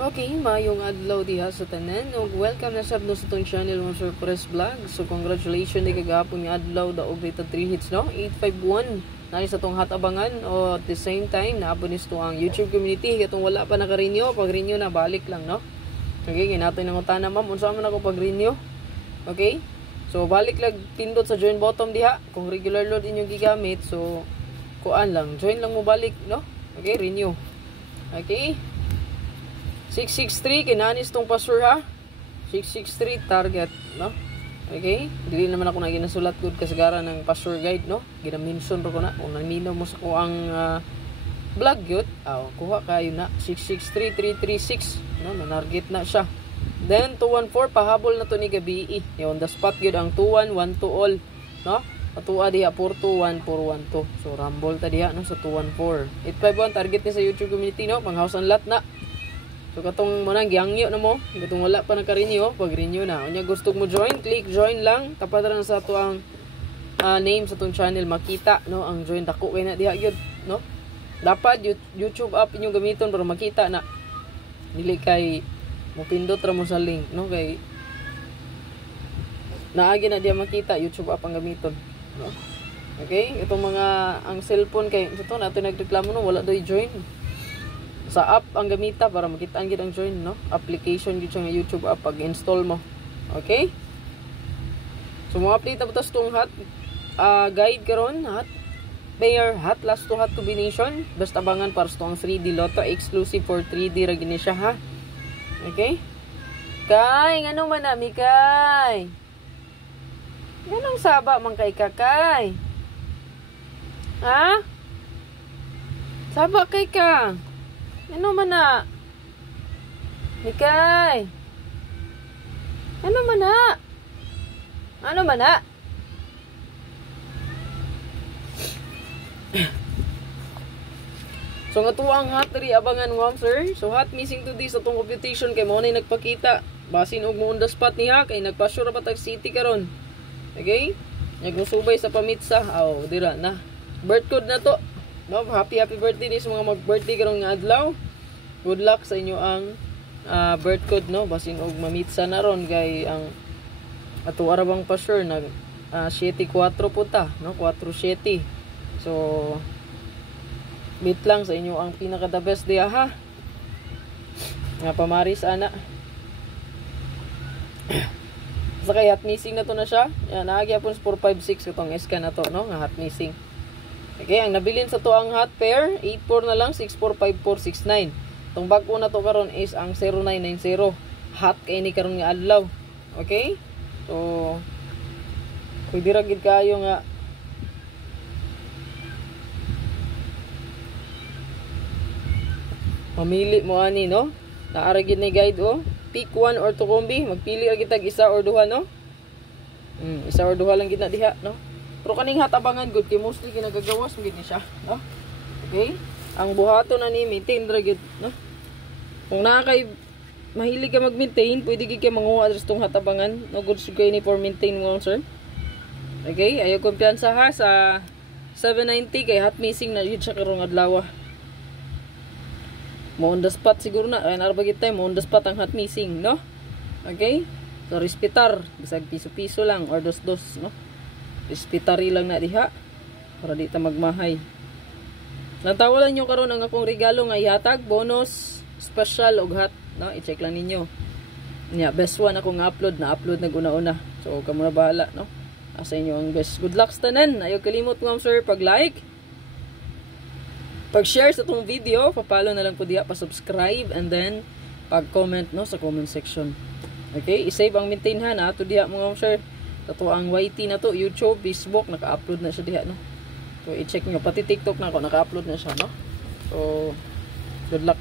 Okay, mayong adlaw diha sa tanan ug welcome na sab no sa tong channel mo Surprise Vlog. So congratulations di kagahapon nga adlaw daog dito 3 hits no 851 na sa tong hatabangan o at the same time naabot nisto ang YouTube community katong wala pa naka-renew, pag renew na balik lang no. Okay, ginato nang utana ma'am unsa man ako pag renew. Okay? So balik lang pindot sa join button diha kung regular load inyong gigamit. So kuan lang, join lang mo balik no. Okay, renew. Okay? 663 kinanis tong password ha. 663 target no. Okay, dili naman ako na ginasulat gud kasagaran ng password guide no. Gina-mention ro ko na kung naminaw mo sa ko ang vlog yun. Kuha kayo na 663336 no, na-target na siya. Then 214 pahabol na to ni gabi. On the spot gyud ang 2112 all no. Atua diha 421412. So rumble ta diha no sa 214. 851 target ni sa YouTube community no, pang-house lot na. So katong mo nang giangyo na mo, katong wala pa naka-renew, pag renew na. Unya gusto mo join, click join lang, tapat ra sa ato ang name sa tong channel makita no, ang join dako kay na diha gyud no. Dapat YouTube app inyo gamiton para makita na. Dili kay mo pindot ra mo sa link no, kay naagi na diha makita YouTube app ang gamiton no. Okay, itong mga ang cellphone kay ito nato nagreklamo no, wala daw join. Sa app ang gamita para makita ang gid ang join no. Application gid siya nga YouTube app pag install mo. Okay? So mo update ta butas tong hot guide karon, hot pair, hot last to hot combination. Basta abangan para sa tong 3D Lotto exclusive for 3D ra gini siya ha. Okay? Kay ngano man na mi kay? Nganong saba man kay kakay? Ha? Saba kay ka? Ano man na? Mikay. Ano man na? Ano man na? So nga tuwang hot ri abangan mo sir. So hot missing today sa tong computation kay mo na nagpakita. Basin og mo on the spot niya kay nagpa-sure pa tag city karon. Okay? Nagmusubay sa pamitsa. Dira na. Birth code na to. No, happy birthday din sa mga mag-birthday karong nga adlaw. Good luck sa inyo ang birth code no, basin og mamitsa na ron kay ang ato arabang pa sure na 74 puta no, 47. So bit lang sa inyo ang pinaka the best diha ha. Nga pamaris ana. Sa kay hot missing na to na siya. Yan naagi apon 456 itong SK na to no, nga hot missing. Okay, ang nabilin sa to ang hot pair, 84 na lang, 645469. Itong bago na to karon is ang 0990. Hot kay ni karon nga adlaw. Okay? So, pwede ra gid kayo nga mamili mo ani no. Naara gid ni guide oh. Pick one or two combi, magpili ra gid tag isa or duha no. Isa or duha lang gid na diha no. Pero kaning hatabangan good kay mostly ginagagawas mo gid ni siya, no? Okay? Ang buhaton na ni maintain ra gid, no? Kung naa kay mahilig ka mag-maintain, pwede gid kay manguha adres tong hatabangan, no good kay ni for maintain mo, sir. Okay? Ayo kumpiyansa ha sa 790 kay hot missing na gid siya karong adlaw. Mo on the spot siguro na, kay nara bagit time mo on the spot ang hot missing, no? Okay? So respetar, bisag piso-piso lang or dos-dos, no? Ispitari lang na diha para di ta magmahay. Nantawalan nyo karon ang akong regalo nga ihatag, bonus, special og hot, no? I-check lang ninyo. Nya best one akong upload na upload na una-una. So kamo na bahala, no? Asa inyo ang best. Good luck sa tanan. Ayo kalimot mo sir pag-like, pag-share sa tong video, pa-follow na lang po diha, pa-subscribe and then pag-comment no sa comment section. Okay, i-save ang maintain ha na ato diha mga sir. Ito ang YT na to, YouTube, Facebook, naka-upload na siya diha, no? So, i-check nyo. Pati TikTok na ako, naka-upload na siya, no? So, good luck.